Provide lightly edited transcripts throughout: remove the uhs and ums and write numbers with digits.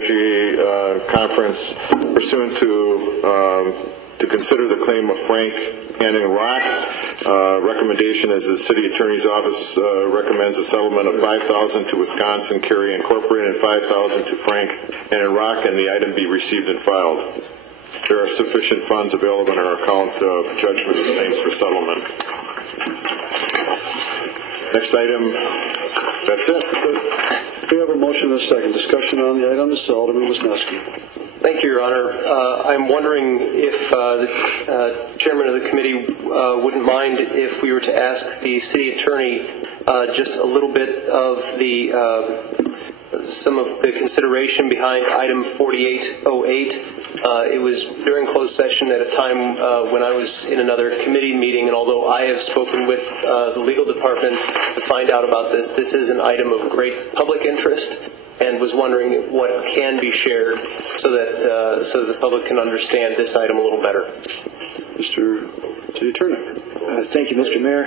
Conference pursuant to consider the claim of Frank Hannan-Rock. Recommendation is the City Attorney's Office recommends a settlement of $5,000 to Wisconsin Carry Incorporated and $5,000 to Frank Hannan-Rock, and the item be received and filed. There are sufficient funds available in our account of judgment of claims for settlement. Next item, that's it. We have a motion and a second. Discussion on the item. Alderman Wisniewski. Thank you, Your Honor. I'm wondering if the chairman of the committee wouldn't mind if we were to ask the city attorney just a little bit of some of the consideration behind item 4808. It was during closed session at a time when I was in another committee meeting, and although I have spoken with the legal department to find out about this, this is an item of great public interest, and was wondering what can be shared so that the public can understand this item a little better. Mr. City Attorney. Thank you, Mr. Mayor,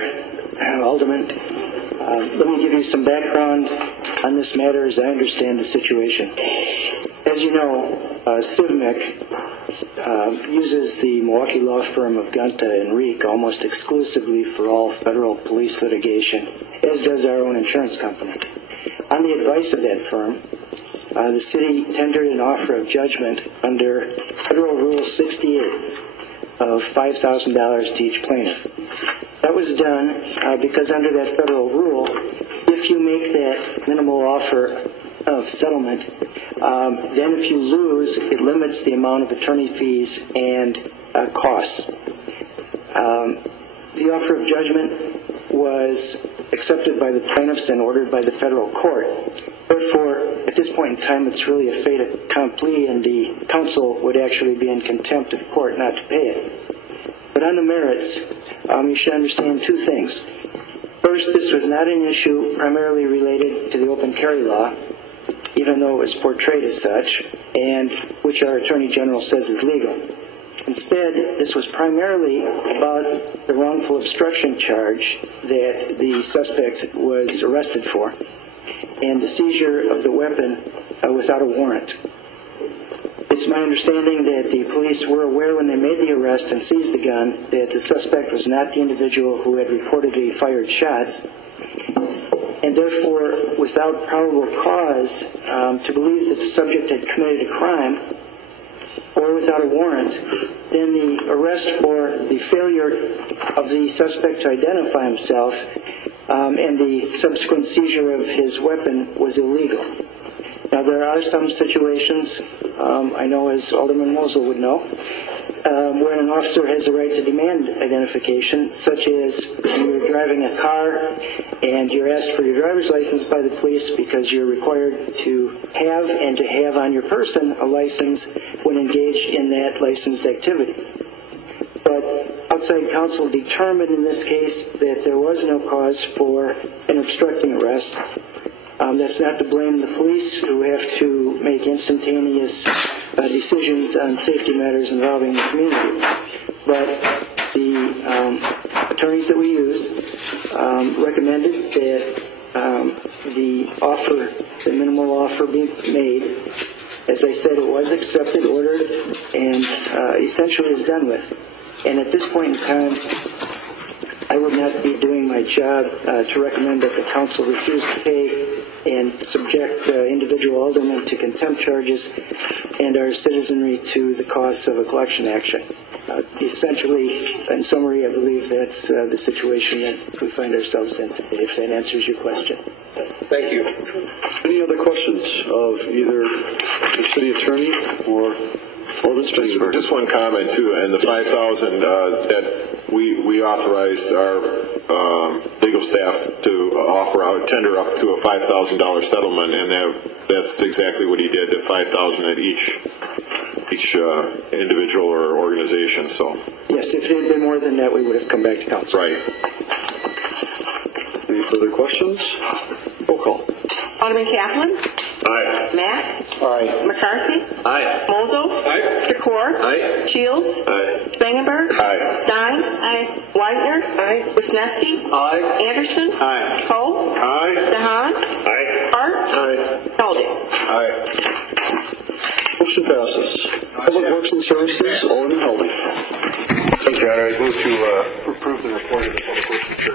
Alderman. Let me give you some background on this matter as I understand the situation. As you know, CIVMIC uses the Milwaukee law firm of Gunta and Reek almost exclusively for all federal police litigation, as does our own insurance company. On the advice of that firm, the city tendered an offer of judgment under Federal Rule 68 of $5,000 to each plaintiff. That was done because under that federal rule, if you make that minimal offer of settlement, then if you lose, it limits the amount of attorney fees and costs. The offer of judgment was accepted by the plaintiffs and ordered by the federal court. Therefore, at this point in time, it's really a fait accompli, and the council would actually be in contempt of court not to pay it. But on the merits, you should understand two things. First, this was not an issue primarily related to the open carry law, even though it was portrayed as such, and which our Attorney General says is legal. Instead, this was primarily about the wrongful obstruction charge that the suspect was arrested for, and the seizure of the weapon without a warrant. It's my understanding that the police were aware when they made the arrest and seized the gun that the suspect was not the individual who had reportedly fired shots, and therefore, without probable cause to believe that the subject had committed a crime, or without a warrant, then the arrest for the failure of the suspect to identify himself and the subsequent seizure of his weapon was illegal. Now, there are some situations, I know as Alderman Mosel would know, where an officer has the right to demand identification, such as when you're driving a car and you're asked for your driver's license by the police because you're required to have on your person a license when engaged in that licensed activity. But outside counsel determined in this case that there was no cause for an obstructing arrest. That's not to blame the police, who have to make instantaneous decisions on safety matters involving the community. But the attorneys that we use recommended that the minimal offer be made. As I said, it was accepted, ordered, and essentially is done with. And at this point in time, I would not be doing my job to recommend that the council refuse to pay and subject individual aldermen to contempt charges and our citizenry to the costs of a collection action. Essentially, in summary, I believe that's the situation that we find ourselves in today, if that answers your question. Thank you. Any other questions of either the city attorney or Alderman Spencer? Just one comment, too, and the $5,000 that we authorized our legal staff to tender up to a $5,000 settlement, and that's exactly what he did, at $5,000 at each individual or organization. So yes, if it had been more than that, we would have come back to council. Right. Any further questions? Roll call. Alderman Kaplan. Aye. Mack. Aye. McCarthy. Aye. Mosel. Aye. DeCore. Aye. Shields. Aye. Spangenberg. Aye. Stein. Aye. Whitener. Aye. Wisniewski. Aye. Anderson. Aye. Poe. Aye. DeHaan. Aye. Hart. Aye. Alden. Aye. Motion passes. Public Works and Services, Alderman Helby. Thank you, Your Honor. I move to approve the report of the Public Works and Services.